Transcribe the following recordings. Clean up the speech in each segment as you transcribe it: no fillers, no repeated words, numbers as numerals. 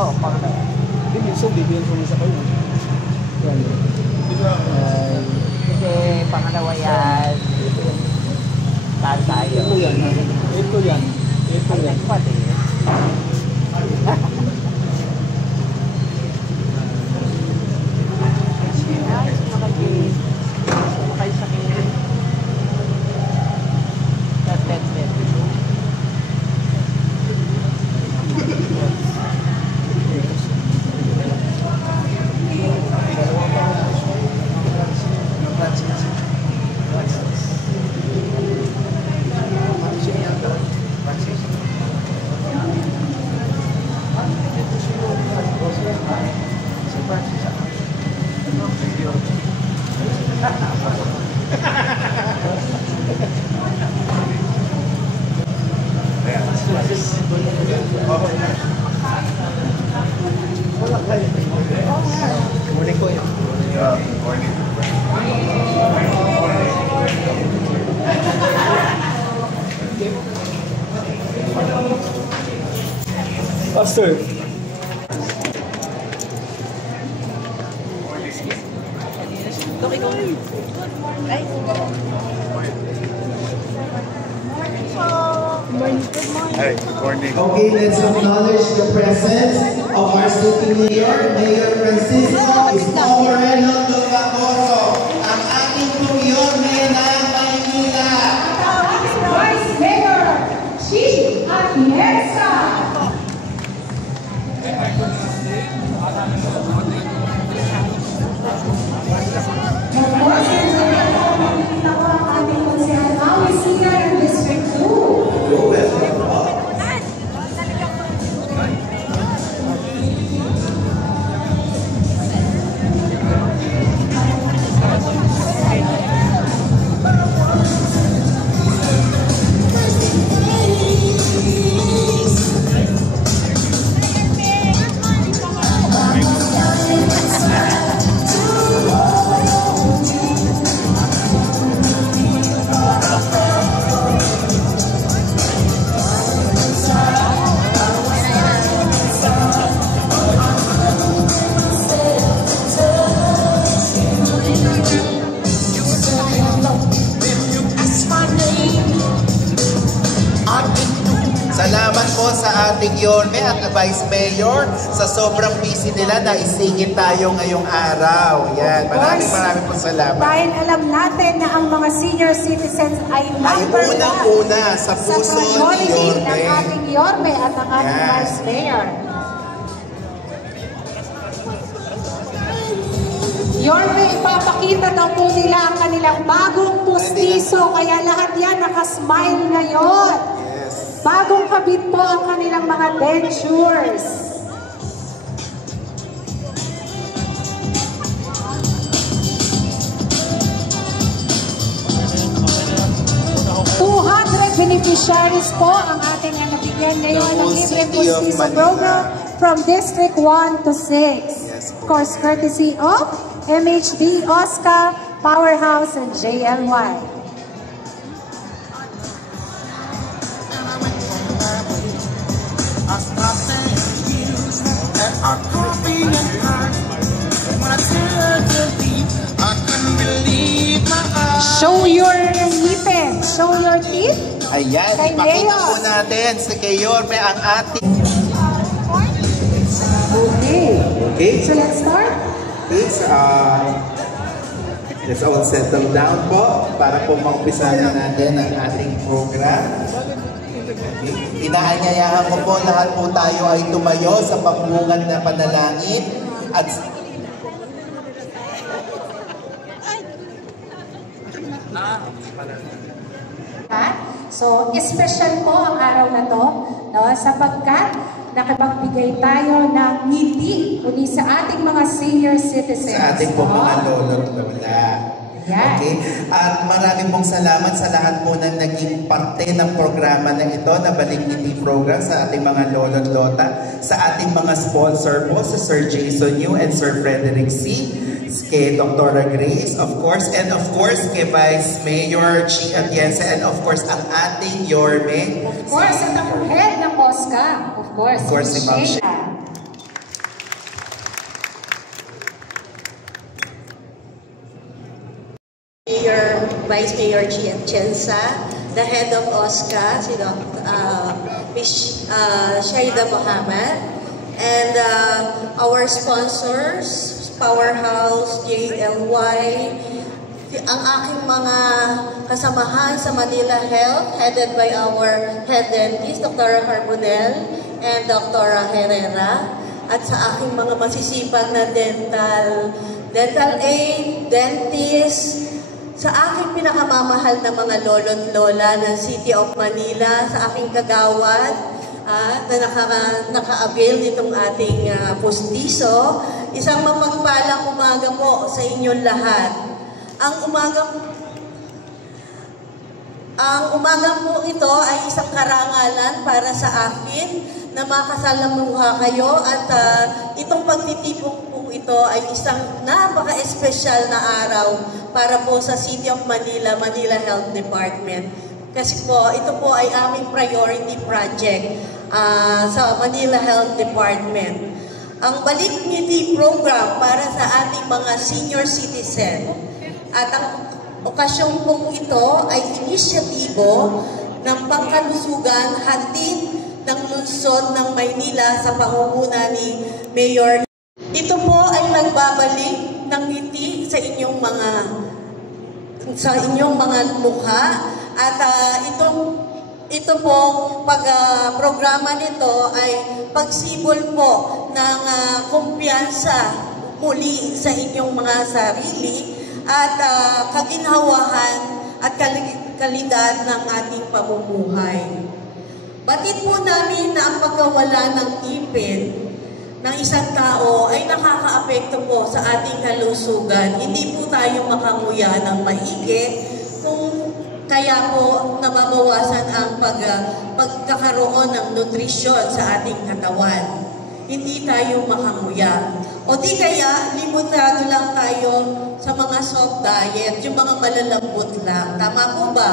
Oo, pangalawa. Bibigyan ko sa kayo. Yan. Pangalawa yan. Saan tayo? Ito yan. Ito yan. Ito yan. Pati. Pastor. Hey, good morning. Okay, let's acknowledge the presence of our city mayor, Mayor Francisco Moreno Dovacoso, ang ating pumiyone ng Maynila. Vice Mayor Chief Atienza. Of course, nakita ko ang ating konsehal Awis here in District 2. Salamat po sa ating Yorme at Vice Mayor sa sobrang busy nila na isingit tayo ngayong araw. Yan, maraming po salamat. Dahil alam natin na ang mga senior citizens ay number one unang-una sa puso ni Yorme. ng ating Yorme at ng ating Vice Mayor. Yorme, ipapakita daw po nila ang kanilang bagong pustiso, kaya lahat yan nakasmile ngayon. Bagong kabit po ang kanilang mga dentures. Beneficiaries po ang ating nabigyan ngayon ng libre pustiso program from District 1 to 6. Of course, courtesy of MHB, OSCA, Powerhouse, and JLY. Show your ngipin. Show your teeth. Ayan, ipakita po natin sa Yorme ang ating... Okay. So let's start. Let's all settle down po para po maumpisa na natin ang ating program. Inaanyayahan ko po lahat po tayo ay tumayo sa pagmungad na panalangin at so, special po ang araw na to, no, sapagkat nakapagbigay tayo ng ngiti uli sa ating mga senior citizens. Sa ating po mga lolo't lola. Yeah. Okay? At maraming pong salamat sa lahat po na naging parte ng programa na ito, na Balik Ngiti program, sa ating mga lolo't lola, sa ating mga sponsor po, si Sir Jason Yu and Sir Frederick C., kay Dr. Grace, of course, and of course, kay Vice Mayor Chi Atienza, and of course, ang ating Yorme. Of course, at ang head ng OSCA, of course, si Ma'am Sheila. Vice Mayor Atienza, the head of OSCA, si Ms. Shaida Mohammed, and our sponsors, Powerhouse, JLY, ang aking mga kasamahan sa Manila Health, headed by our head dentist, Dr. Carbonell and Dr. Herrera, at sa aking mga masisipag na dental aid, dentist, sa aking pinakamamahal na mga lolo't lola ng City of Manila, sa aking kagawad na naka-avail nitong ating pustiso, isang mapagpalang umaga po sa inyong lahat. Ang umaga po ito ay isang karangalan para sa akin na makasalamuha kayo at itong pagtitipon po ito ay isang napaka-espesyal na araw para po sa City of Manila, Manila Health Department. Kasi po, ito po ay aming priority project sa Manila Health Department. Ang Balik Ngiti program para sa ating mga senior citizen. At ang okasyon pong ito ay inisyatibo ng pangkalusugan hatid ng lungsod ng Maynila sa pangunguna ni Mayor. Ito po ay nagbabalik ng ngiti sa inyong mga mukha at ito pong programa nito ay pagsibol po ng kumpiyansa muli sa inyong mga sarili at kaginhawahan at kalidad ng ating pamumuhay. Batid po namin na ang pagkawala ng ipin ng isang tao ay nakakaapekto po sa ating kalusugan. Hindi po tayo makanguya ng maigi kung kaya po nababawasan ang pagkakaroon ng nutrisyon sa ating katawan. Hindi tayo makanguya. O di kaya, limitado lang tayo sa mga soft diet, yung mga malalambot lang. Tama po ba?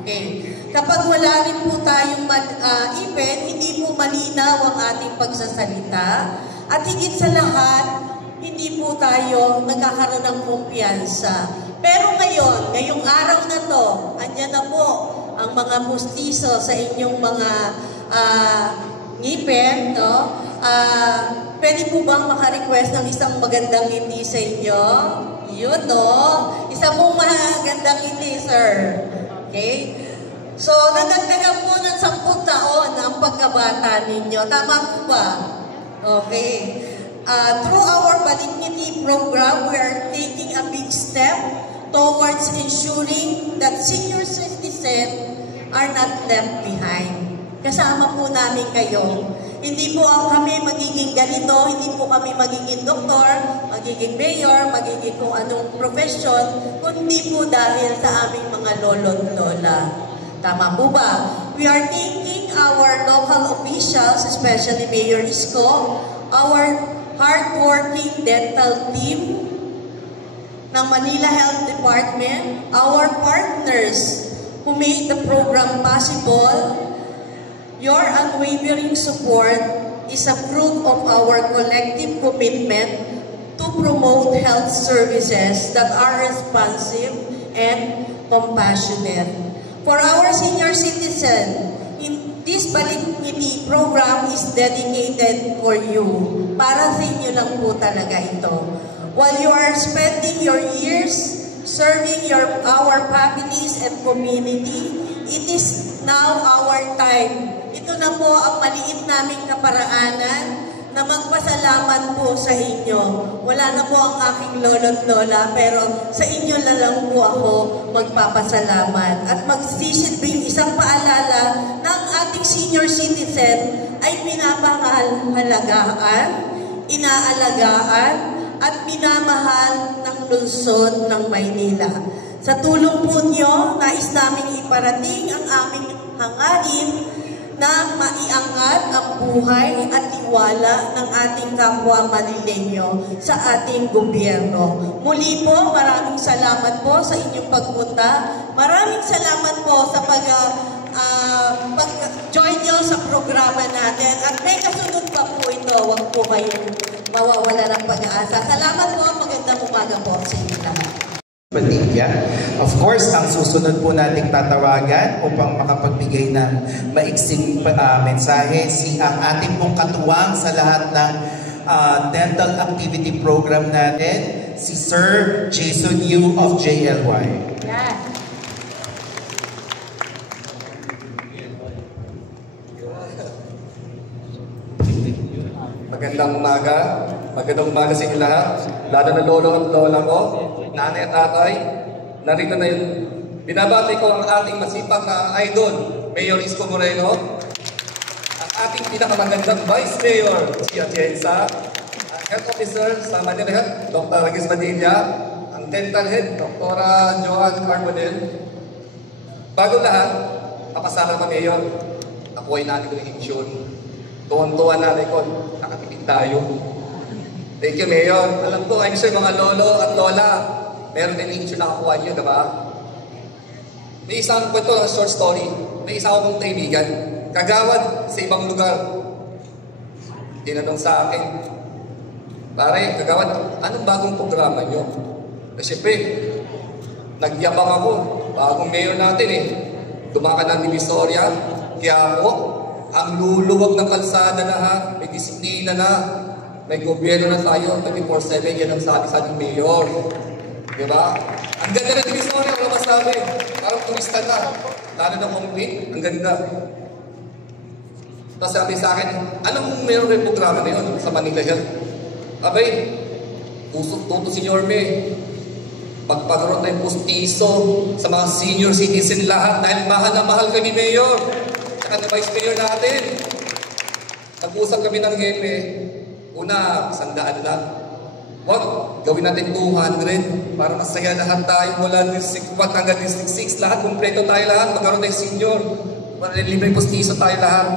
Okay. Kapag wala rin po tayong ipin, hindi po malinaw ang ating pagsasalita. At higit sa lahat, hindi po tayo nagkakaroon ng kumpiyansa. Pero ngayong araw na to, andyan na po ang mga pustiso sa inyong mga ngipin, no? Pwede po bang maka-request ng isang magandang ngiti sa inyo? Yun, no? Isa pong magandang ngiti, sir. Okay? So, nadagdagan po ng 10 taon ang pagkabata ninyo. Tama po ba? Okay. Through our Balik Ngiti program, we are taking a big step towards ensuring that senior citizens are not left behind. Kasama po namin kayo. Hindi po kami magiging ganito, hindi po kami magiging doktor, magiging mayor, magiging kung anong profession, kundi po dahil sa aming mga lolo't lola. Tama po ba? We are thanking our local officials, especially Mayor Isko, our hardworking dental team ng Manila Health Department, our partners who made the program possible. Your unwavering support is a proof of our collective commitment to promote health services that are responsive and compassionate. For our senior citizens, this Balik Ngiti program is dedicated for you. Para sa inyo lang po talaga ito. While you are spending your years serving our families and community, it is now our time. Ito na po ang maliit naming kaparaanan na magpasalamat po sa inyo. Wala na po ang aking lolo't lola, pero sa inyo na lang po ako magpapasalamat. At magsisilbing isang paalala na ang ating senior citizen ay pinapahalagaan, inaalagaan, at minamahal ng lungsod ng Maynila. Sa tulong po niyo, nais naming iparating ang aming hangarin na maiangat ang buhay at tiwala ng ating kapwa Manileño sa ating gobyerno. Muli po, maraming salamat po sa inyong pagpunta. Maraming salamat po sa pag-join nyo sa programa natin. At may kasunod pa po ito. Huwag po kayong mawawala ng pag-aasa. Salamat po. Magandang umaga po sa inyo lahat. Padilla. Of course, ang susunod po nating tatawagan upang makapagbigay ng maiksing mensahe ang ating pong katuwang sa lahat ng dental activity program natin, si Sir Jason Yu of JLY. Yan. Magandang umaga sa inyo lahat, lalo na lolo at lola ko, nanay at tatay, narito na yun. Binabati ko ang ating masipag na idol, Mayor Isko Moreno, ang ating pinakamagandang Vice Mayor, si Atienza, ang Health Officer sa Manila Health, Dr. Regis Padilla, ang Dental Head, Dr. Joan Carbonell. Bago lahat, papasara ka Mayor, ako ay natin ko ng insurance. Tuwan-tuwan natin ko, nakatipid tayo. Thank you, Mayor. Alam ko, I'm sure mga lolo at lola, meron din insurance na kakuha niyo, diba? May isang kwento ng short story. May isa akong kaibigan, kagawad sa ibang lugar. Tinanong sa akin, pare, kagawad, anong bagong programa niyo? Siyempre, nagyabang ako, bagong mayor natin eh. Dumakan ng Divisoria, Quiapo, ang luluwag ng kalsada na ha, may disiplina na, may gobyerno na tayo, 24/7, yan ang sabi sa ating mayor. Diba? Ang ganda ng Divisoria, wala masabi. Parang turista na. Lalo na complete, ang ganda. Tapos sabi sa akin, anong meron rin programa na yun sa Manila Health? Abay, tuto si Yorme. Pagpagaroon tayong pustiso sa mga senior citizen lahat dahil mahal na mahal kami, Mayor. Tsaka na Vice Mayor natin. Nag-usap kami ng hepe. Una, 100 lang. Wag, gawin natin 200 para masaya lahat tayo mula District 1 hanggang District 6. Lahat, kumpleto tayo lahat. Magkaroon tayo senior. Para libre pustiso tayo lahat.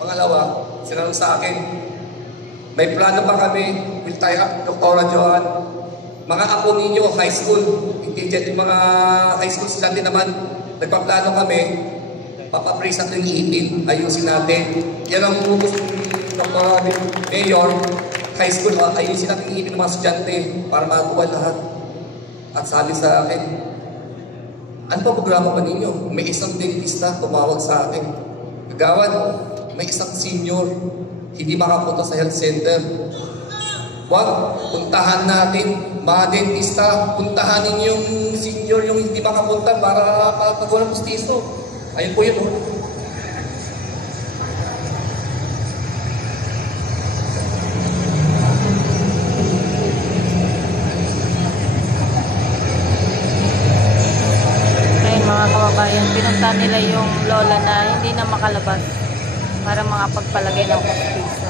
Pangalawa, sinanong sa akin, may plano pa kami, will tie up, Dr. Joan. Mga apo ninyo, high school, hindi dyan yung mga high school sila din naman. Nagpaplano kami, papapraise natin yung ipin, ayusin natin. Yan ang focus ng Dr. Mayor, high school, ayusin natin yung ipin ng mga estudyante para matuwa lahat. At sabi sa akin, ano pa programa pa ninyo? May isang dentista tumawag sa akin. Kagawad, may isang senior, hindi makapunta sa health center. Wag, puntahan natin, mga dentista, puntahan ninyo yung senior yung hindi makapunta para pagwalang pustiso. Ayun po yun. Ngayon mga kababayan, pinunta nila yung lola na hindi na makalabas para makapagpalagay ng pustiso.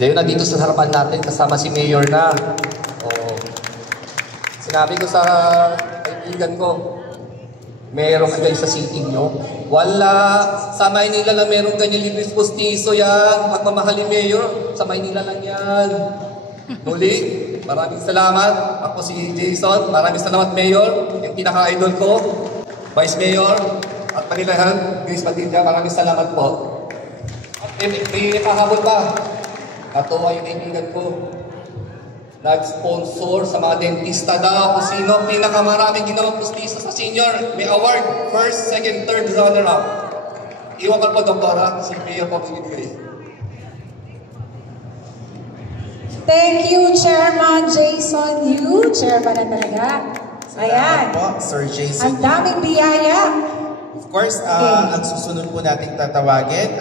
Ngayon na dito sa harapan natin, kasama si Mayor na. Sinabi ko sa kaibigan ko, meron kayo sa city nyo. Wala. Sa Maynila lang meron ganyan libre pustiso yan. Magmamahal ni Mayor, sa Maynila lang yan. Muli, maraming salamat. Ako si Jason. Maraming salamat, Mayor. Yung pinaka-idol ko, Vice Mayor, at Manila Health, Grace Padilla. Maraming salamat po. May pahabol pa. Katuwa yung kaibigan ko. Nag-sponsor sa mga dentista daw kung sino pinakamaraming ginawang pustiso sa senior. May award, first, second, third, runner-up. Iwan ka po, Doktora, si Mayor po bibigay. Thank you, Chairman Jason Yu. Chairman na talaga. Ayan. Salamat po, Sir Jason. Ang daming biyaya. Of course, ang susunod po nating tatawagin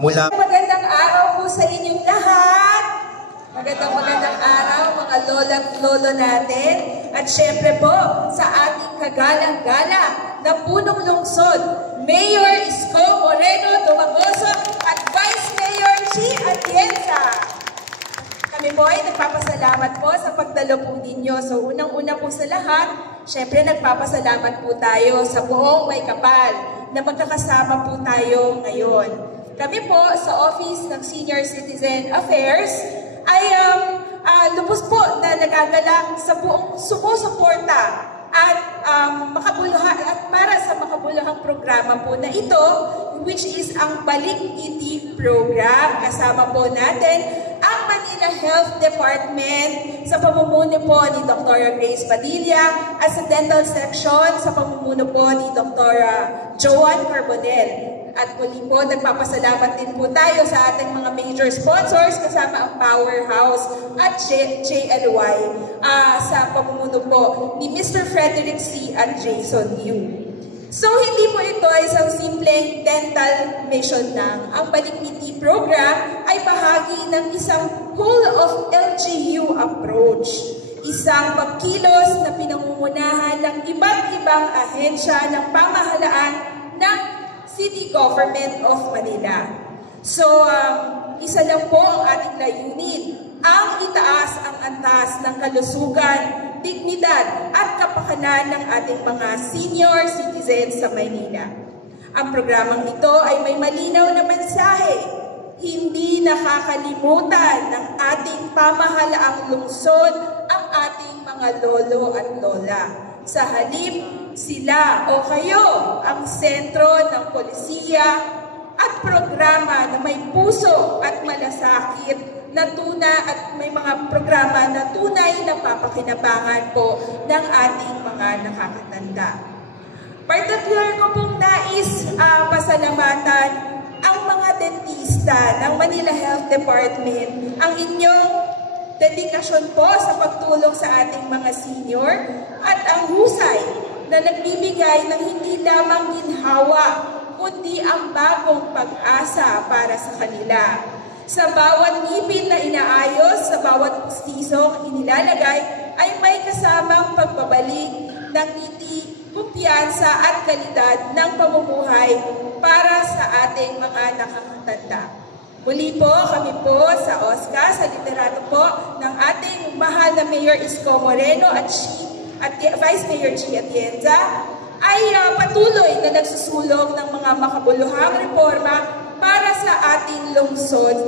mula... Magandang araw po sa inyong lahat. Magandang araw mga lola at lolo natin. At syempre po sa ating kagalang-galang na punong lungsod, Mayor Isko Moreno Dumagoso at Vice Mayor Chi Atienza. Kami po ay nagpapasalamat po sa pagdalo po ninyo. So unang-una po sa lahat, syempre nagpapasalamat po tayo sa buong May Kapal na magkakasama po tayo ngayon. Kami po sa Office ng Senior Citizen Affairs ay lubos po na nagagalak sa buong sumusuporta at para sa makabuluhang programa po na ito, which is ang Balik Ngiti Program. Kasama po natin ang Manila Health Department sa pamumuno po ni Dr. Grace Padilla at sa Dental Section sa pamumuno po ni Dr. Joan Carbonell. At muli po, nagpapasalamat din po tayo sa ating mga major sponsors kasama ang Powerhouse at JLY sa pamumuno po ni Mr. Frederick C. at Jason Yu. So, hindi po ito ay isang simpleng dental mission lang. Ang Balik Ngiti Program ay bahagi ng isang whole of LGU approach. Isang pagkilos na pinangungunahan ng iba't ibang ahensya ng pamahalaan ng City Government of Manila. So, isa lang po ang ating layunin, ang itaas ang antas ng kalusugan, dignidad at kapakanan ng ating mga senior citizens sa Maynila. Ang programang ito ay may malinaw na mensahe, hindi nakakalimutan ng ating pamahalaang lungsod ang ating mga lolo at lola. Sa halip, sila o kayo ang sentro ng polisiya at programa na may puso at malasakit na at may mga programa na tunay na papakinabangan po ng ating mga nakakatanda. Particular ko pong nais pasalamatan ang mga dentista ng Manila Health Department, ang inyong dedikasyon po sa pagtulong sa ating mga senior at ang husay na nagbibigay ng hindi lamang ginhawa kundi ang bagong pag-asa para sa kanila. Sa bawat ngipin na inaayos, sa bawat pustisong inilalagay ay may kasamang pagbabalik ng ngiti, kumpiyansa at kalidad ng pamumuhay para sa ating mga nakakatanda. Muli po, kami po sa OSCA, sa liderato po ng ating mahal na Mayor Isko Moreno at Vice Mayor Chi Atienza, ay patuloy na nagsusulong ng mga makabuluhang reforma para sa ating lungsod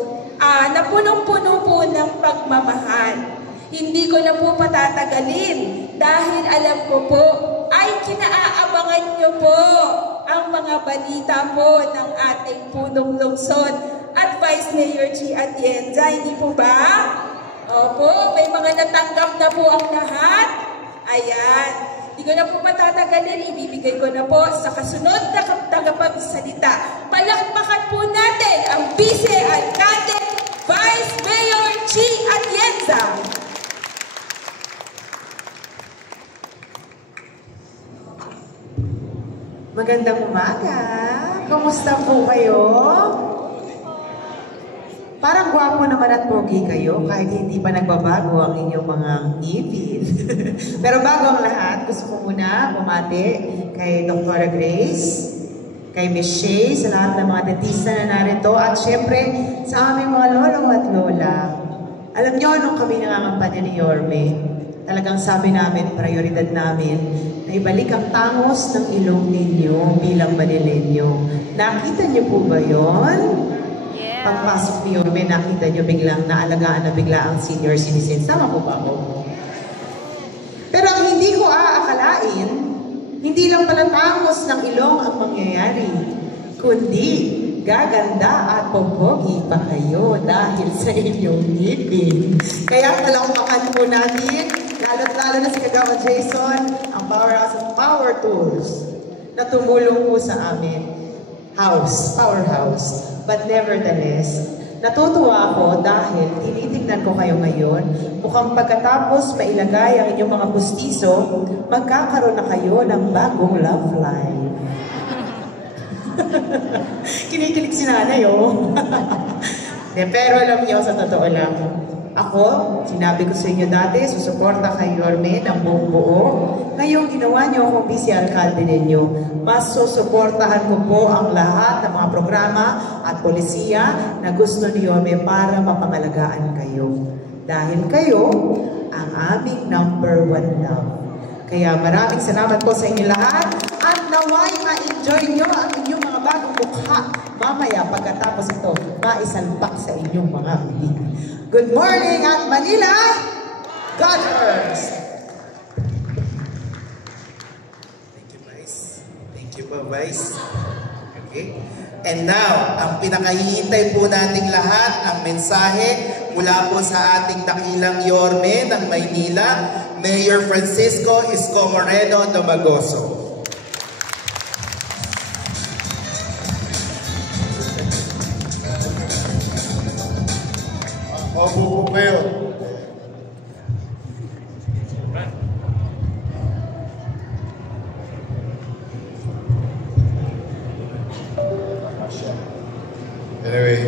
na punong-puno po ng pagmamahal. Hindi ko na po patatagalin dahil alam ko po ay kinaabangan nyo po ang mga balita po ng ating punong lungsod at Vice Mayor Chi Atienza, hindi po ba? Opo, may mga natanggap na po ang lahat. Ayan, hindi ko na po matatagalin, ibibigay ko na po sa kasunod na tagapagsalita. Palakpakan po natin ang Vice Alcalde, Vice Mayor Chi Atienza. Magandang umaga. Kamusta po kayo? Parang gwapo naman at pogi kayo kahit hindi pa nagbabago ang inyong mga ngipin. Pero bago ang lahat, gusto ko muna bumati kay Dr. Grace, kay Miss Shay, sa lahat ng mga dentista na narito, at syempre sa aming mga lolo at lola. Alam nyo, nung kami nangangampanya ni Yorme, talagang sabi namin, prioridad namin, na ibalik ang tangos ng ilong ninyo bilang Manilenyo. Nakita niyo po ba yon? Pagpasok ni Yorme, nakita nyo biglang naalagaan na bigla ang senior citizens. Tama po ba ako? Pero ang hindi ko aakalain, hindi lang pala tangos ng ilong ang mangyayari, kundi gaganda at popogi pa kayo dahil sa inyong ngipin. Kaya palakpakan po natin, lalo't-lalo na si Kagawa Jason, ang Powerhouse of Power Tools na tumulong po sa amin. Powerhouse. But nevertheless, Natutuwa ako dahil tinitingnan ko kayo ngayon. Mukhang pagkatapos mailagay ang inyong mga pustiso, magkakaroon na kayo ng bagong love life. Kinikilig si nanay, oh. Pero alam niyo, sa totoo lang, ako, sinabi ko sa inyo dati, susuporta kay Yorme ng buong buo. Ngayong ginawa niyo akong vice-alcalde ninyo, mas susuportahan ko po ang lahat ng mga programa at polisiya na gusto ni Yorme para mapangalagaan kayo. Dahil kayo, ang aming #1 love. Kaya maraming salamat po sa inyo lahat at naway ma-enjoy nyo ang inyong mga bagong mukha. Mamaya pagkatapos ito, maisalpak sa inyong mga kaibigan. Good morning at Manila, God first! Thank you, Vice. Thank you po, Vice. Okay. And now, ang pinakahihintay po nating lahat, ang mensahe mula po sa ating dakilang Yorme ng Maynila, Mayor Francisco Isko Moreno Domagoso. Opo po kayo. Anyway,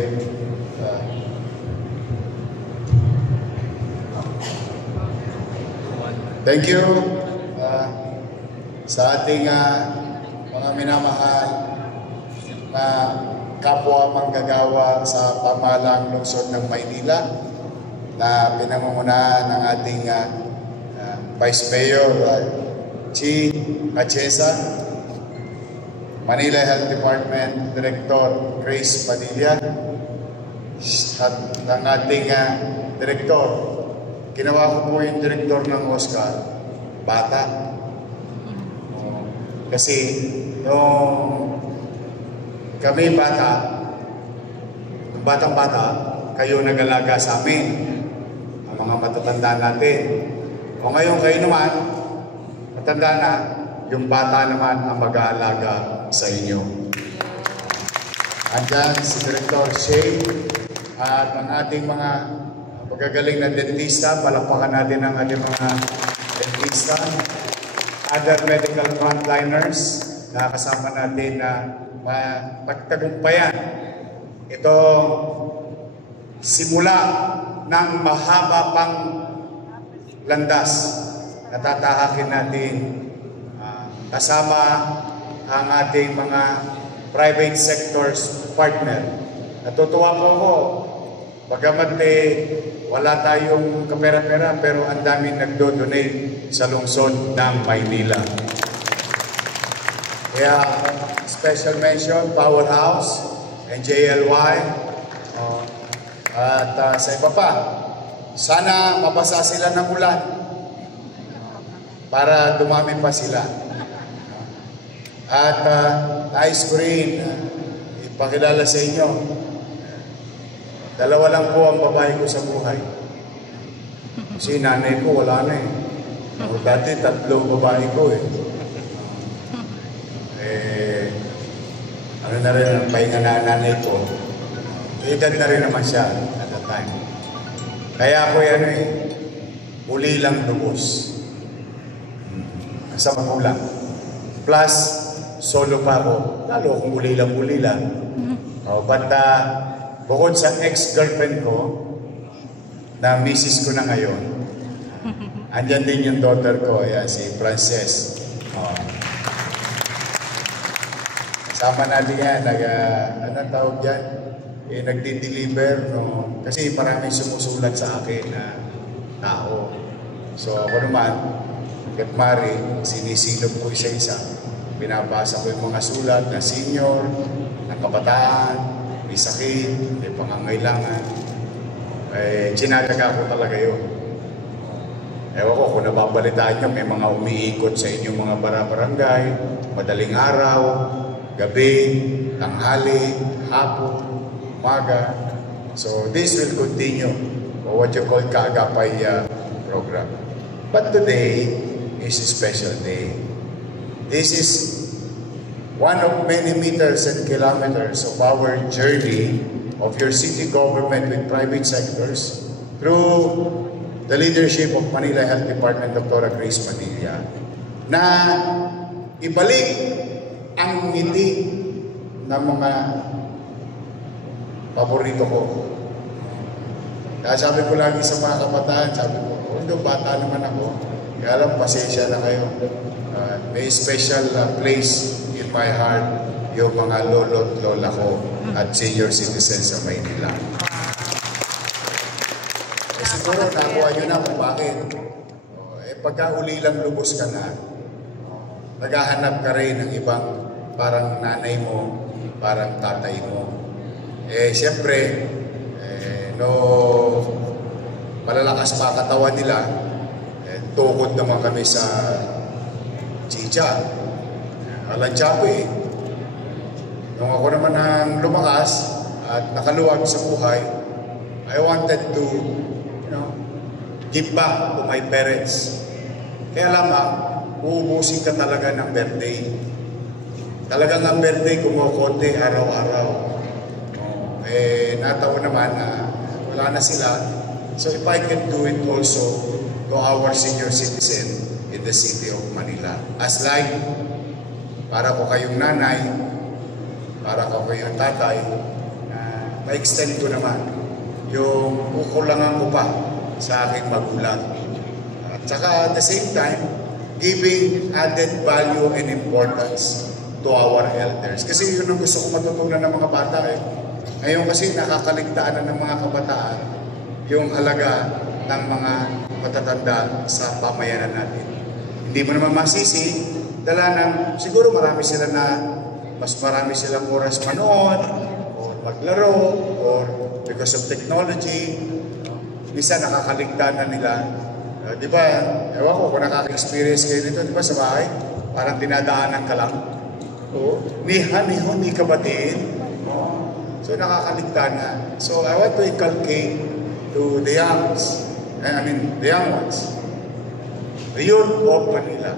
thank you sa ating mga minamahal na kapwa manggagawa sa pamahalang lungsod ng Maynila na pinamumunahan ng ating Vice Mayor Chi Atienza, Manila Health Department Director Grace Padilla, at ng ating Director. Ginawa ko po yung Director ng Oscar, bata. Kasi nung kami batang-bata, kayo nag-alaga sa amin, ang mga matatanda natin. O ngayon kayo naman, matanda na, yung bata naman ang mag-aalaga sa inyo. Andyan si Director Shay at ang ating mga pagkagaling na dentista, palakpakan natin ang ating mga dentista, other medical frontliners na kasama natin na pagtagumpayan itong simula ng mahaba pang landas na tatahakin natin kasama ang ating mga private sectors partner. Natutuwa po ko, bagamat wala tayong kapera-pera pero ang daming nagdo-donate sa lungsod ng Maynila. Kaya special mention, Powerhouse and JLY at sa iba pa. Sana mabasa sila ng ulan para dumami pa sila. At nais ko rin ipakilala sa inyo, dalawa lang po ang babae ko sa buhay. Kasi nanay ko wala na eh. Dati 3 babae ko eh. Ano na rin ang pahinga na nanay ko. Edad na rin naman siya at that time. Kaya ako uli lang lubos. Kasama ko lang. Plus, solo pa ako. Lalo kung uli lang. But bukod sa ex-girlfriend ko, na misis ko na ngayon, andyan din yung daughter ko, si Frances. Kasama natin yan, anong tawag yan? Nagdi-deliver, no? Kasi maraming sumusulat sa akin na tao. So ako naman, hanggat mari, sinisilog ko isa-isa. Binabasa ko yung mga sulat na senior, ng kabataan, may sakit, may pangangailangan. Sinalaga ko talaga yun. Ewan ko kung nababalitaan nyo, may mga umiikot sa inyong mga barangay, madaling araw, gabi, tanghali, hapon, umaga. So this will continue for what you call Kaagapay program. But today is a special day. This is one of many meters and kilometers of our journey of your city government with private sectors through the leadership of Manila Health Department, Dr. Grace Manilla, na ibalik ang ngiti ng mga paborito ko. Kaya sabi ko lagi sa mga kabataan, sabi ko, although bata naman ako, kaya lang pasensya na kayo. May special place in my heart yung mga lolo at lola ko at senior citizens sa Maynila. Siguro nakuha nyo na kung bakit. Pagka uli lang lubos ka na, naghahanap ka rin ng ibang parang nanay mo, parang tatay mo. Siyempre, no malalakas pa katawan nila, tukod naman kami sa chicha. Alam Chapo Nung ako naman ang lumakas at nakaluwag sa buhay, I wanted to, give back to my parents. Kaya lamang, uubusin ka talaga ng birthday. Talagang ang birthday kumukonti araw-araw. Nataon naman na wala na sila. So if I can do it also to our senior citizen in the city of Manila. As like, para ko kayong nanay, para ko kayong tatay, ma-extend ko naman yung kukulangan ko pa sa aking magulang. At saka at the same time, giving added value and importance to our elders. Kasi yun ang gusto ko matutunan ng mga bata Ngayon kasi nakakaligtaan na ng mga kabataan yung halaga ng mga matatanda sa pamayanan natin. Hindi mo naman masisi, dala ng siguro mas marami silang oras manood, o maglaro, or because of technology, minsan nakakaligtaan na nila. Di ba, ewan ko kung nakaka-experience kayo nito, di ba sa bahay, parang dinadaanan ka lang. Ni kabatiin. So nakakaligtaan na. So I want to inculcate to the young ones, the youth of Manila,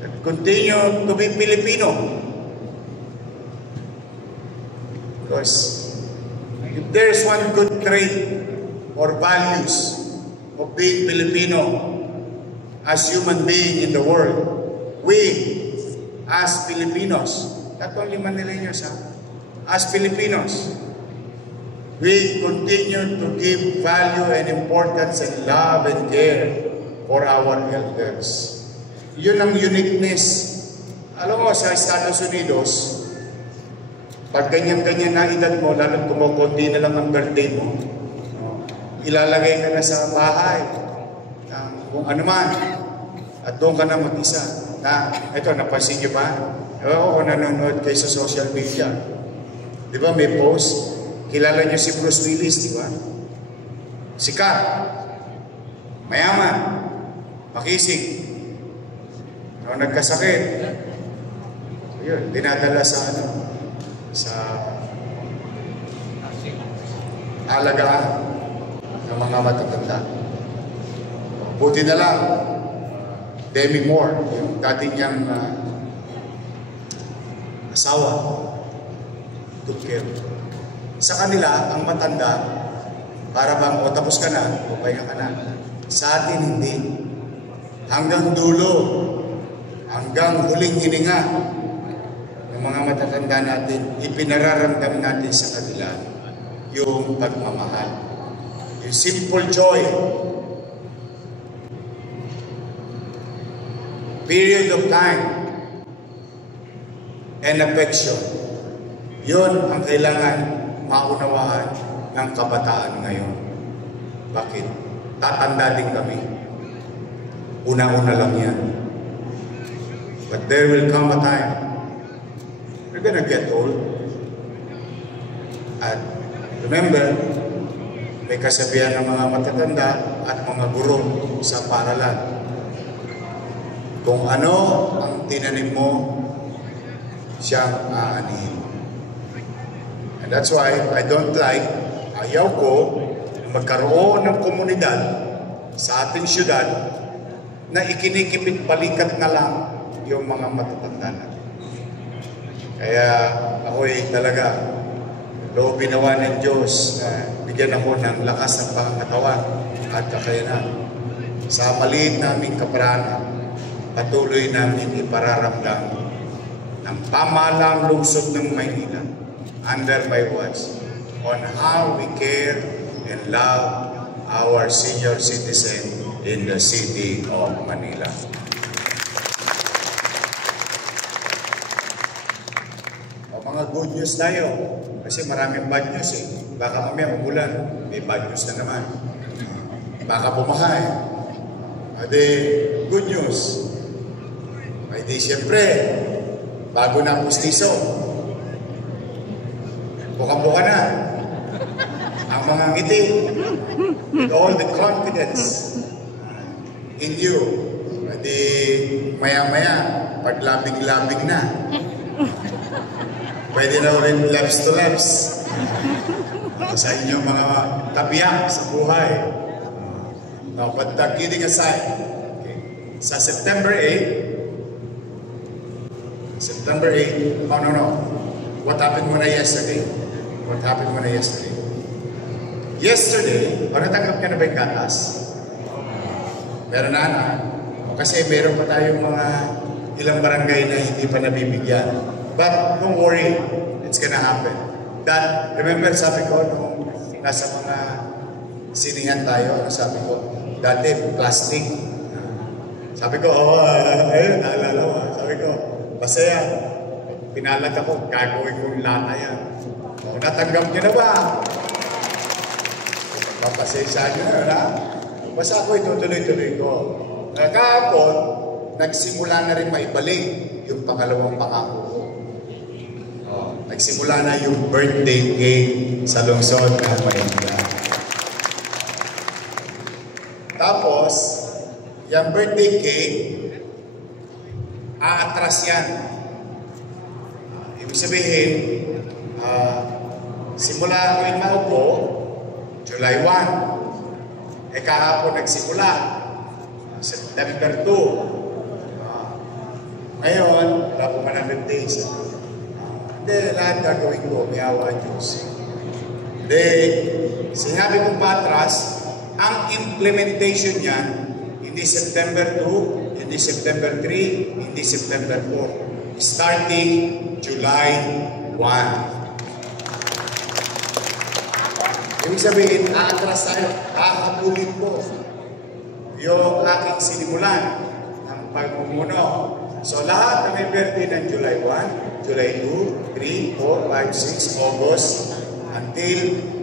that continue to be Filipino. Because if there's one good trait or values of being Filipino as human being in the world, we as Filipinos, not only Manileños, as Filipinos, we continue to give value and importance and love and care for our elders. Yun ang uniqueness. Alam mo, sa Estados Unidos, pag ganyan-ganyan na edad mo, lalo kumukunti na lang ang birthday mo, ilalagay ka na sa bahay, kung ano man, at doon ka na mag-isa. Ito, napansin nyo ba? Ewan ko kung nanonood kayo sa social media. Di ba may post? Kilala nyo si Bruce Willis, di ba? Sikat, mayaman, makisig, nagkasakit. So, yun, dinadala sa alagaan ng mga matatanda. Buti na lang, Demi Moore, yung dati niyang asawa, took care. Sa kanila, ang matanda, para bang, tapos ka na, pahinga ka na. Sa atin, hindi. Hanggang dulo, hanggang huling hininga, ng mga matatanda natin, ipinararamdam natin sa kanila yung pagmamahal. Yung simple joy. Period of time and affection. Yun ang kailangan maunawaan ng kabataan ngayon. Bakit? Tatanda din kami. Una-una lang yan. But there will come a time we're gonna get old. At remember, may kasabihan ng mga matatanda at mga guro sa paaralan. Kung ano ang tinanim mo, siyang aanihin. And that's why I don't like, ayaw ko magkaroon ng komunidad sa ating syudad na ikinikipit balikat na lang yung mga matatanda natin. Kaya ako'y talaga loobin nawa ng Diyos na bigyan ako ng lakas ng pangangatawan at kakayanan. Sa maliit naming kaparaanan, patuloy namin ipararamdam ng pamahalang lungsod ng Maynila under my watch on how we care and love our senior citizen in the city of Manila. Mga good news tayo. Kasi maraming bad news eh. Baka mamaya umulan, may bad news na naman. Baka bumaha eh. Ade, good news. Ay di siyempre, bago na ang pustiso. Buka-buka na. Ang mga ngiti. With all the confidence in you. Ade, maya-maya, paglabing-labing na. Pwede na rin laps to laps sa inyong mga tabiyak sa buhay. No, but kidding aside, okay. Sa September 8, oh no, what happened muna yesterday? What happened muna yesterday? Yesterday, natanggap ka na ba yung gatas? Meron na. Kasi meron pa tayong mga ilang barangay na hindi pa nabibigyan. But don't worry, it's gonna happen. Remember, sabi ko, nung nasa mga sinihan tayo, sabi ko, dati, plastic. Sabi ko, ayun, naalala mo. Sabi ko, masaya. Pinalag ako, gagawin kong lata yan. Natanggap niyo na ba? Papasensya niyo na, ha? Basta ako itutuloy-tuloy ko. Kahapon, nagsimula na rin maibalik yung pangalawang pangako ko. Nagsimula na yung birthday cake sa lungsod ng Maynila. Tapos, yung birthday cake, aatras yan. Ibig sabihin, simula ko yung maupo, July 1. Kahapon nagsimula, September 2. Ngayon, wala po 100 days. Hindi, lahat gagawin ko, may awa ang Diyos. Hindi, sinabi kong patras, ang implementation niyan, hindi September 2, hindi September 3, hindi September 4. Starting July 1. Ibig sabihin, aatras tayo, hahabulin ko yung aking sinimulan ng pagmumuno. So lahat na may birthday ng July 1, July 2, 3, 4, 5, 6, August, until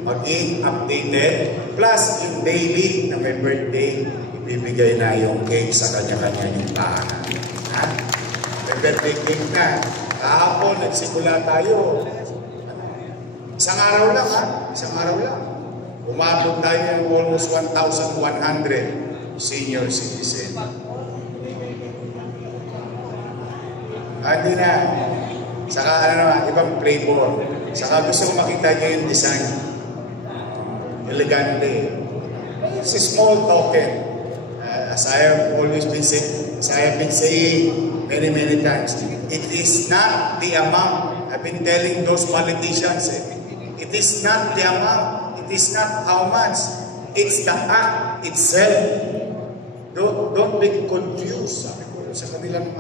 maging updated, plus yung daily na may birthday, ibibigay na yung cake sa kanya-kanya yung tahanan. May birthday cake na. Kahapon, nagsimula tayo. Isang araw lang, Isang araw lang. Umabot tayo ng almost 1,100 senior citizen. Hindi na. Saka ibang flavor. Saka gusto ko makita niyo yung design. Elegante. It's a small token. As I have been saying many times, it is not the amount. I've been telling those politicians, it is not the amount. It is not how much. It's the act itself. Don't be confused. Sabi ko sa kanilang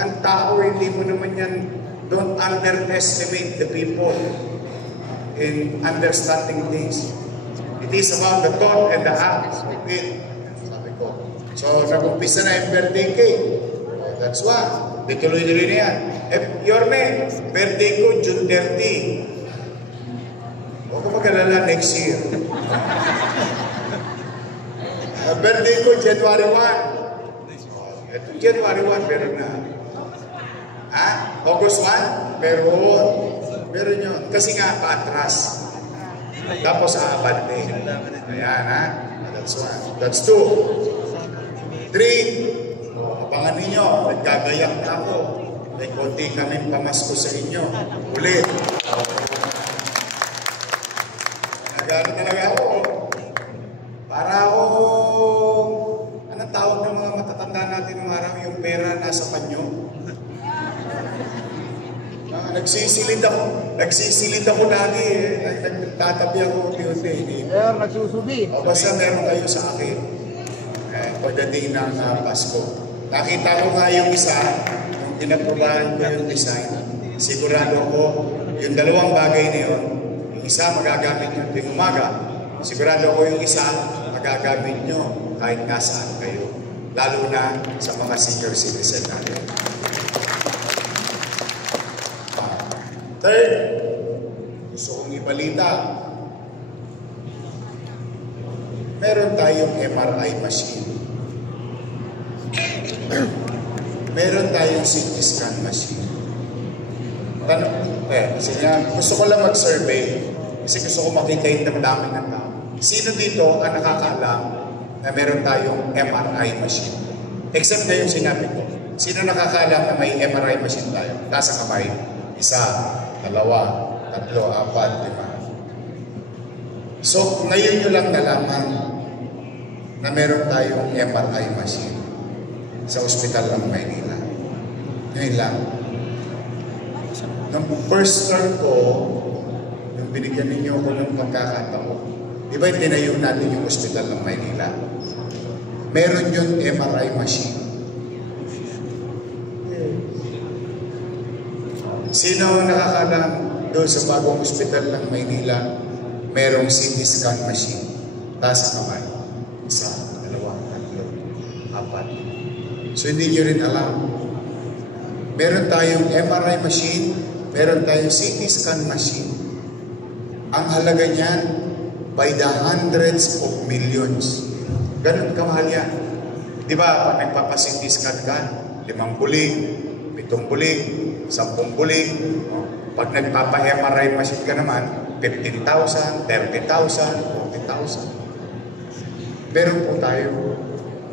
ang tao, hindi mo naman yan, don't underestimate the people in understanding things. It is about the thought and the act of it. Sabi ko. So, nag-umpisa na yung birthday cake. That's why. Dituloy-tuloy na yan. Yorme, birthday ko, June 30. Huwag ko mag-alala next year. Birthday ko, January 1. Ito, January 1, meron na. August 1, meron. Meron yun. Kasi nga, patras. Tapos, aabante. Ayan, That's 1. That's 2. 3. Abangan ninyo, nagkagayak na ako. May konti kaming pamasko sa inyo. Ulit. Nagano talaga ako. Para ako, anong tawag ng mga matatanda natin ng araw, yung pera nasa panyo? Nagsisilid ako lagi eh. Nagtatabi ako unti-unti. Nagsusubi. O basta meron kayo sa akin. Pagdating ng Pasko. Nakita ko nga yung isa, yung pinaprobahan ko yung design. Sigurado ko, yung dalawang bagay na yun, yung isa magagamit nyo tuwing umaga. Sigurado ko yung isa magagamit nyo kahit nasaan kayo. Lalo na sa mga senior citizen natin. Third, gusto kong ibalita. Meron tayong MRI machine. Meron tayong CT scan machine. Gusto ko lang mag-survey kasi gusto ko makita yung damdamin ng tao. Sino dito ang nakakaalam na meron tayong MRI machine? Except na yung sinabi ko. Sino nakakaalam na may MRI machine tayo? Taas ang kamay. 1, 2, 3, 4, 5. So, ngayon nyo lang nalaman na meron tayong MRI machine sa ospital ng Maynila. Ngayon lang. Nung first term ko, yung binigyan ninyo ako ng pagkakataon, di ba tinayo natin yung ospital ng Maynila? Meron yun MRI machine. Sino nakakalam doon sa bagong ospital ng Maynila, merong CT scan machine? Taas ang kamay. 1, 2, 3, 4. So hindi nyo rin alam. Meron tayong MRI machine, meron tayong CT scan machine. Ang halaga niyan, by the hundreds of millions. Ganun kamahal yan. Di ba, pag nagpapa-CT scan ka, 5 bulig, 7 bulig, 10 bulig. Pag nagpapa-MRI machine ka naman, 15,000, 30,000, 40,000. Meron po tayo.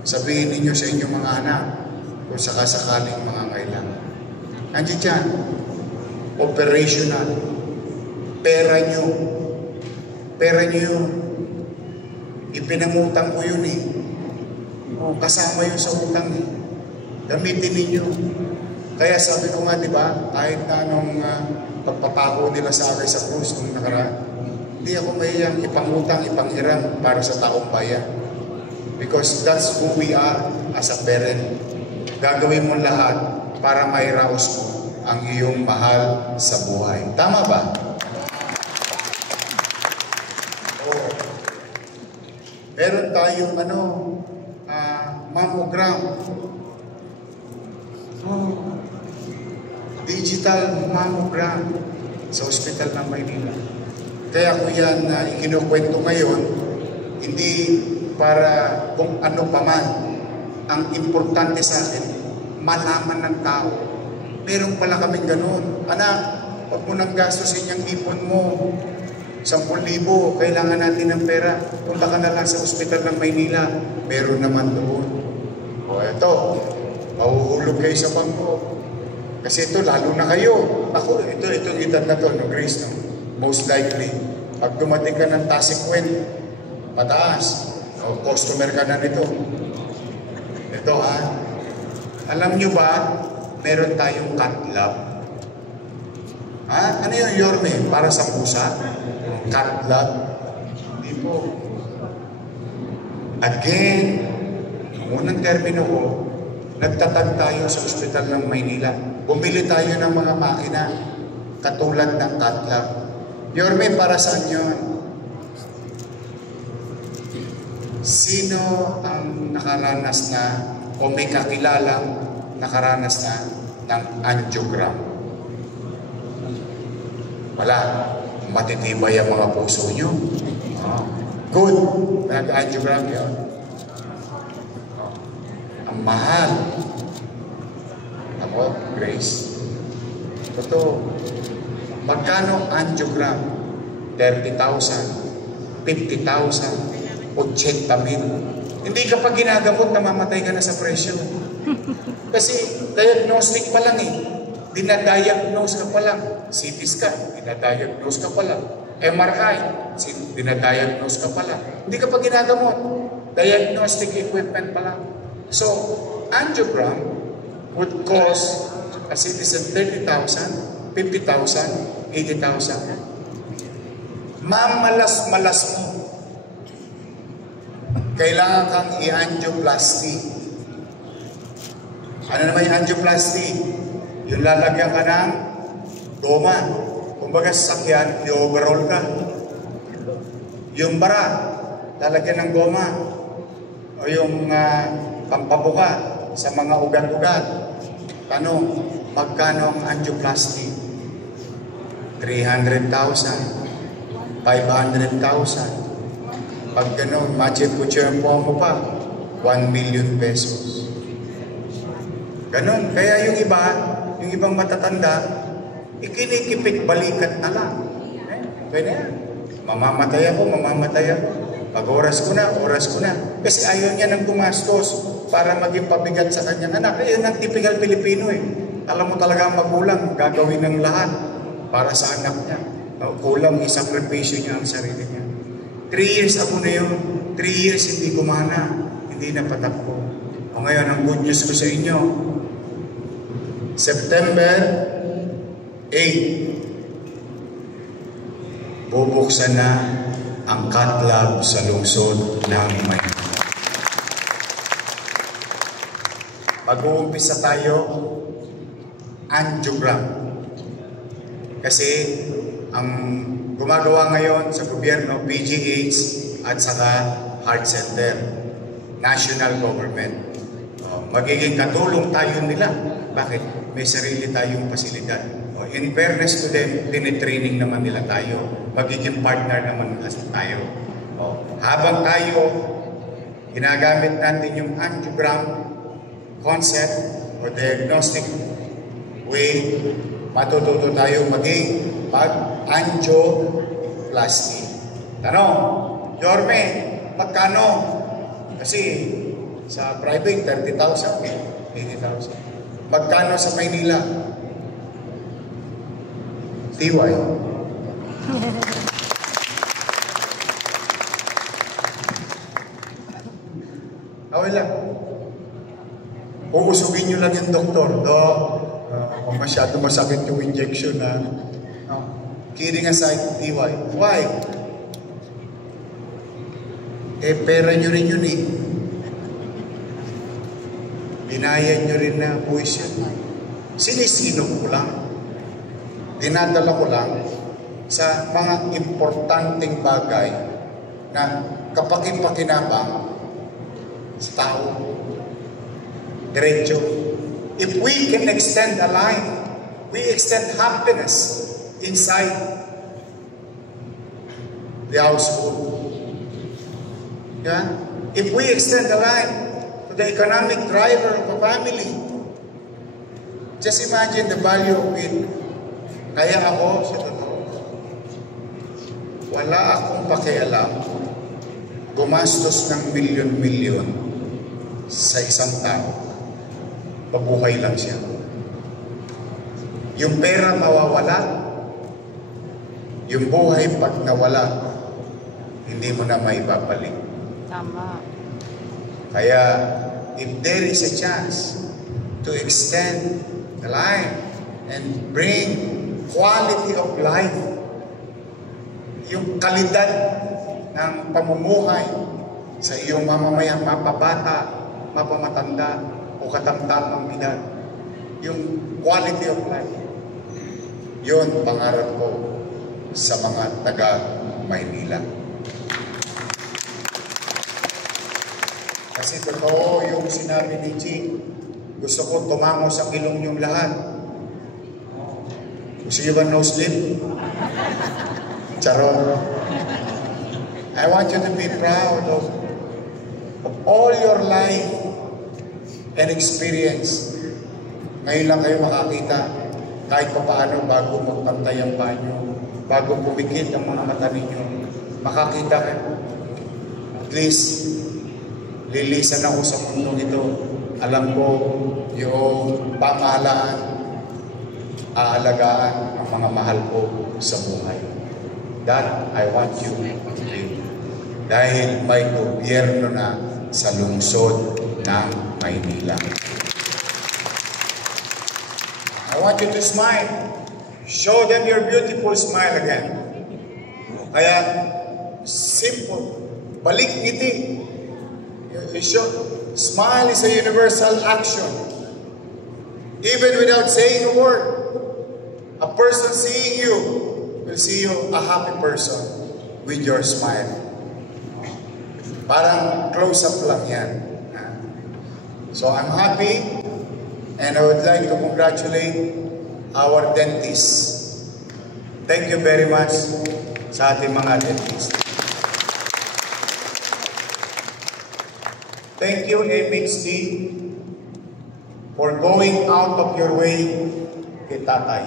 Sabihin ninyo sa inyong mga anak kung sakasakaling mga kailangan. Andiyan dyan, operational. Pera nyo yun. Ipinangutang ko yun eh. Kasama yun sa utang eh. Gamitin ninyo. Kaya sabi ko nga, di ba, kahit na nung pagpapako nila sa akin sa krus nung nakaraan, hindi ako mayayang ipangutang, ipanghiram para sa taong bayan. Because that's who we are as a parent. Gagawin mo lahat para mairaos mo ang iyong mahal sa buhay. Tama ba? Oh. Meron tayong mammogram. Oh. Digital mammogram sa ospital ng Maynila. Kaya ko yan ikinukwento ngayon, hindi para kung ano pa man. Ang importante sa akin, malaman ng tao. Meron pala kaming ganun. Anak, huwag mo nang gastusin yung ipon mo. 10,000, kailangan natin ng pera. Punta ka na lang sa ospital ng Maynila. Meron naman doon. O eto, mahuhulog kayo sa bangko. Kasi ito, lalo na kayo. Ako, itong edad na to, no, Grace, no? Most likely, pag dumating ka ng Tasikwen, pataas, o customer ka na nito. Ito ha, alam nyo ba, meron tayong cat lab. Ha? Ano yung Yorme? Para sa pusa? Cat lab? Hindi po. Again, unang termino ko, nagtatag tayo sa ospital ng Maynila. Bumili tayo ng mga makina katulad ng cat lab. Yorme, para saan yun? Sino ang nakaranas na o may kakilalang nakaranas na ng angiogram? Wala. Matitibay ang mga puso nyo. Good. Nag-angiogram yun. Ang mahal. Ako, Grace. Totoo. Magkano angiogram? 30,000, 50,000. 80,000. Hindi ka pa ginagamot, namamatay ka na sa presyo. Kasi diagnostic pa lang eh. Dinadiagnose ka pa lang. CT scan, dinadiagnose ka pa lang. MRI, dinadiagnose ka pa lang. Hindi ka pa ginagamot. Diagnostic equipment pa lang. So, angiogram would cost a citizen 30,000. 50,000, 80,000. Mamalas-malas mo. Kailangan kang i-angioplasty. Ano naman yung angioplasty? Yung lalagyan ka ng goma. Kumbaga sa sakyan, i-overall ka. Yung bara, lalagyan ng goma. O yung pampabuka sa mga ugat-ugat. Tanong, magkano ang angioplasty? 300,000, 500,000. Pag gano'n, imagine po siya mo pa, 1 million pesos. Ganon. Kaya yung iba, yung ibang matatanda, ikinikipit balikat na lang. Kaya yan. Mamamatay ako. Pag oras ko na. Kasi ayaw niya ng gumastos para maging pabigat sa kanyang anak. Ayun ang typical Pilipino eh. Alam mo talaga ang magulang, gagawin ng lahat para sa anak niya. Kulang, isakripisyo niya ang sarili niya. 3 years ako na yun. 3 years hindi gumana. Hindi na patakbo. O ngayon, ang good news ko sa inyo, September 8, bubuksan na ang cath lab sa lungsod ng Maynila. Mag-uumpisa tayo angiogram. Kasi ang gumagawa ngayon sa gobyerno, PGH at saka Heart Center, national government. Magiging katulong tayo nila. Bakit? May sarili tayong pasilidad. In fairness to them, tinitraining naman nila tayo. Magiging partner naman tayo. Habang tayo, ginagamit natin yung angiogram concept or diagnostic way, matututo tayo maging pag-angioplasty. Tanong, Yorme, magkano? Kasi sa private, 30,000, 80,000. Magkano sa Maynila? TY. Okay lang. Uusugin nyo lang yung doktor. Kung masyado masakit yung injection na. Kidding aside, TY. Why? Pera nyo rin yun eh. Binayad nyo rin na buwis yun. Sinisino ko lang. Dinadala ko lang sa mga importanteng bagay na kapakipakinabang sa tao. Diretso. If we can extend a life, we extend happiness inside the household. Yeah? If we extend a life to the economic driver of a family, just imagine the value of it. Kaya ako, sa totoo, wala akong pakialam gumastos ng milyon-milyon sa isang tao. Pabuhay lang siya. Yung pera mawawala, yung buhay pag nawala, hindi mo na maibabalik. Tama. Kaya, if there is a chance to extend the life and bring quality of life, yung kalidad ng pamumuhay sa iyong mamamayan, mapabata, mapamatanda, o katamtamang edad, yung quality of life, yun pangarap ko sa mga taga Maynila. Kasi totoo yung sinabi ni G, gusto ko tumango sa ilong yung lahat. Gusto niyo ba no-sleep? Charot. I want you to be proud of all your life and experience. Ngayon lang kayo makakita kahit pa paano bago magpantay ang banyo, bago pumikit ang mga mata ninyo. Makakita kayo. At least, lilisan ako sa mundo ito. Alam ko yung pamahalaan, aalagaan ang mga mahal ko sa buhay. That I want you to be. Dahil may gobyerno na sa lungsod ng Maynila. I want you to smile. Show them your beautiful smile again. Kaya, simple. Balik ngiti. Smile is a universal action. Even without saying a word, a person seeing you will see you a happy person with your smile. Parang close-up lang yan. So I'm happy and I would like to congratulate our dentists. Thank you very much sa ating mga dentists. Thank you, MXD, for going out of your way kay Tatay.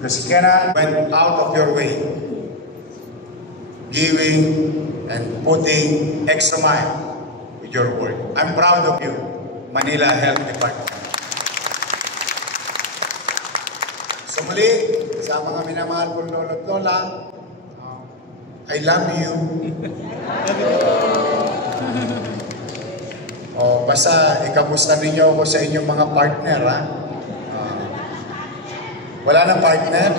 Because Kena went out of your way, giving and putting extra mile with your work. I'm proud of you, Manila Health Department. So muli, sa mga minamahal kong lolo at lola, I love you. Basta ikamusta ninyo ako sa inyong mga partner, ha? Wala na partner?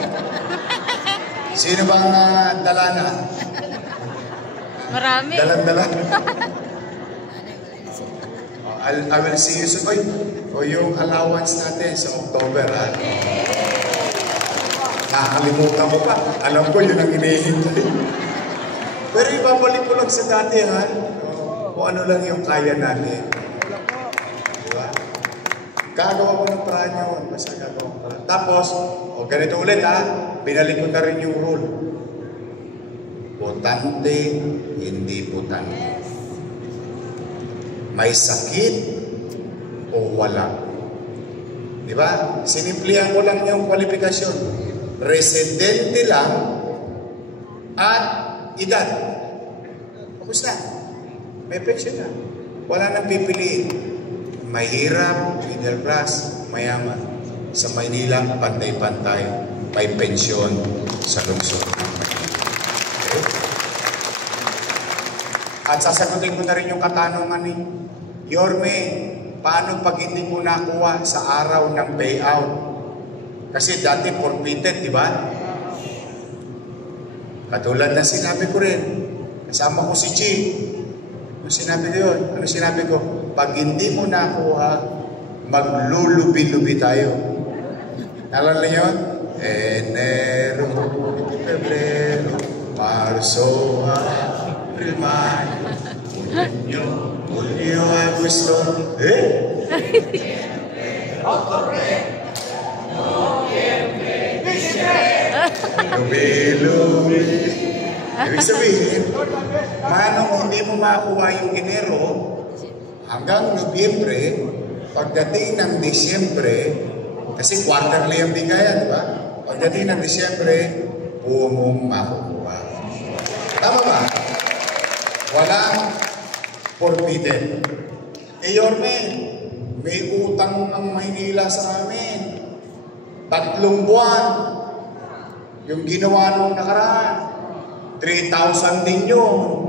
Sino bang dala na? Marami. Dalan-dalan. I will see you soon. O yung allowance natin sa October, ha? Nakakalimutan ko pa. Alam ko yun ang hinihintay. Pero ibabalik ko lang sa dati, ha? Kung ano lang yung kaya natin. Diba? Gagawa ko ng paraan yun. Basta gagawa ko paraan. Tapos, ganito ulit, ha? Binalik ko na rin yung rule. Botante, hindi botante. May sakit o wala. Diba? Sinimplihan ko lang yung kwalifikasyon. Residente lang at edad. Tapos na. May pension na. Wala nang pipiliin. Mahirap, middle class, mayaman. Sa Maynila, pantay-pantay. May pensyon sa lungsod. Okay? At sasagutin ko na rin yung katanungan ni Yorme, paano pag hindi mo nakuha sa araw ng payout? Kasi dati forfeited, di ba? Katulad na sinabi ko rin, kasama ko si Chi. Ano sinabi ko yun? Ano sinabi ko? Pag hindi mo nakuha, maglulubi-lubi tayo. Nalala niyo? Enero, Febrero, Marso, April, Mayo, Junyo, Julio, Agosto, Lubi-lubi. Ibig sabihin, manong hindi mo makuha yung Enero hanggang Nobyembre, pagdating ng Disyembre, kasi quarterly ang bigayan, di ba? Pagdating ng Disyembre, buo mong makukuha. Tama ba? Walang forbidden. Yorme, may utang ang Maynila sa amin. 3 buwan. Yung ginawa nung nakaraan. 3,000 din yun.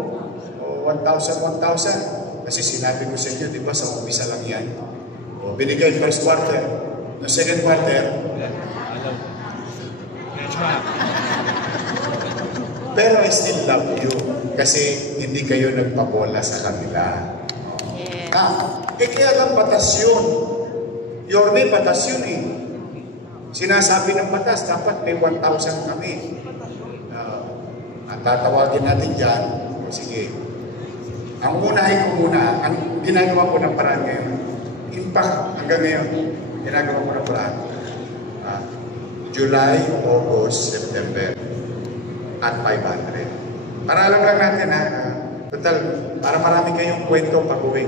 O 1,000. Kasi sinabi ko sa inyo, di ba, sa umpisa lang yan. O, binigay first quarter. No second quarter. Pero I still love you. Kasi hindi kayo nagpabola sa kanila. Kaya lang batas yun. Yorme, batas yun eh. Sinasabi ng batas, dapat may 1,000 kami. At tatawagin natin dyan, sige. Ang unahin ko muna, ang ginagawa ko ng paraan ngayon, in fact, hanggang ngayon, ginagawa ko ng paraan. July, August, September, at 500. Para alam lang natin, total, para marami kayong kwento pag-uwi.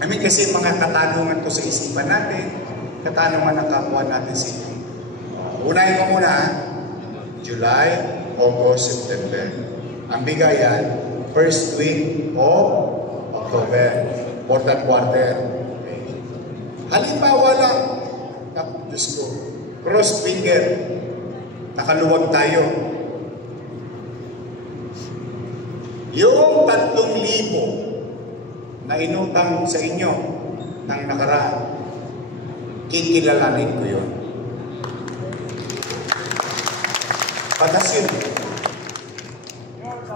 I mean, kasi mga katanungan to sa isipan natin, katanungan ng kapwa natin sa inyo. Unahin ko muna, July, August, September. Ang bigayan, first week of October, fourth quarter. Okay. Halimbawa lang, Diyos ko, cross finger, nakaluwag tayo. Yung 3,000 na inutang sa inyo ng nakaraan, kikilalanin ko yun. Patas yun.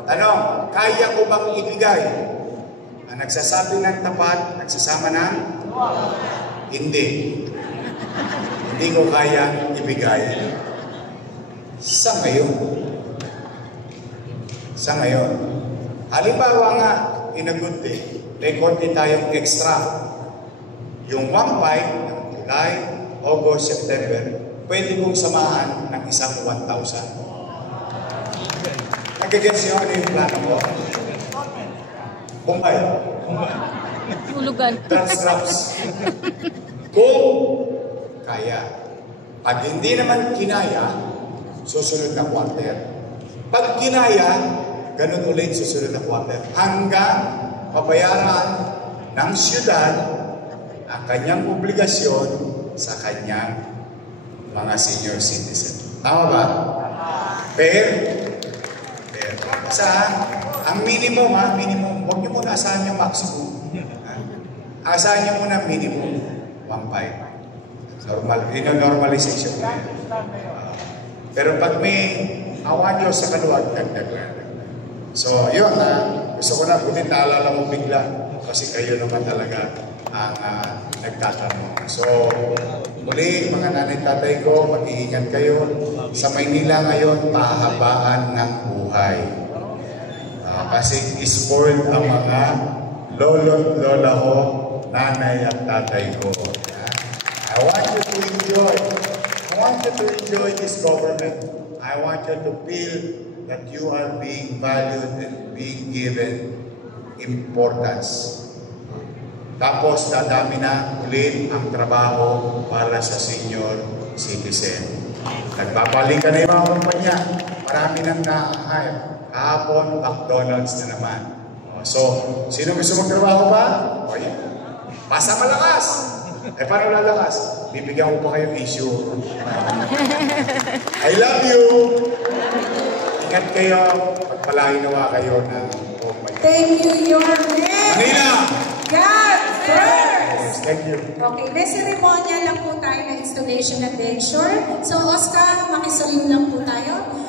Ano, kaya ko bang ibigay? Ang nagsasabi ng tapat, nagsasama ng? Hindi. Hindi ko kaya ibigay. Sa ngayon. Sa ngayon. Halimbawa nga, in a good day, may konti tayong extra. Yung 1.5 ng July, August, September, pwede kong samahan ng isang 1,000. Nagagets nyo ano yung plano ko? Bombay. Hulugan. Transcraps. Kung kaya. Pag hindi naman kinaya, susunod na quarter. Pag kinaya, ganun ulit susunod na quarter. Hanggang mabayaran ng siyudad ang kanyang obligasyon sa kanyang mga senior citizen. Tama ba? Fair? Fair. Saan? Ang minimum, minimum. Huwag niyo muna asahan yung maximum. Asahan niyo muna minimum. 1.5. Normal. Normalization na yan. Pero pag may awa niyo sa kaluwag, dagdag na. So, yun gusto ko na buti naalala mo bigla kasi kayo naman talaga ang nagtatanong. So, muli, mga nanay tatay ko, mag-iingat kayo. Sa Maynila ngayon, pahabaan ng buhay. Kasi spoiled ang mga lolo't lola ko, nanay at tatay ko. I want you to enjoy. I want you to enjoy this government. I want you to feel that you are being valued and being given importance. Tapos, dadami na ulit ang trabaho para sa senior citizen. Nagbabalikan na yung mga kumpanya. Marami nang na-hire. Kahapon, McDonald's na naman. So, sino gusto magtrabaho pa? O yan. Basta malakas. Paano lalakas? Bibigyan ko pa kayong issue. I love you! Ingat kayo. Pagpalain nawa kayo ng kumpanya. Thank you, Your Man! Manila! God first! Thank you. Okay, may seremonya lang po tayo ng installation ng Denture. So, Oscar, makisalim lang po tayo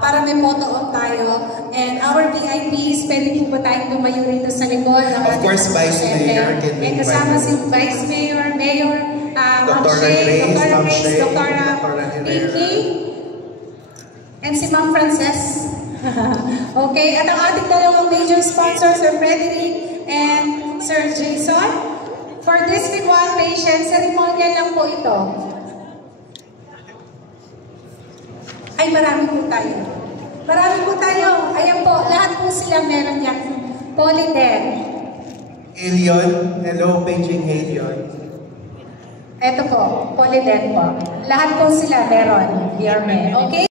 para may photo op tayo. And our VIPs, pwede po ba tayong tumayo rito sa likod? Of course, Vice Mayor. And kasama si Vice Mayor, Mayor, Dr. Grace, Ma'am Shay, Dr. Pinky, and si Ma'am Frances. Okay, at ang ating dalawang major sponsors, Sir Frederick and Sir Jason. For District 1 patient, ceremonial lang po ito. Ay, marami po tayo. Marami po tayo. Ayan po, lahat po sila meron yan. Polydent. Helion. Hello, Beijing Helion. Ito po, Polydent po. Lahat po sila meron. Here, okay?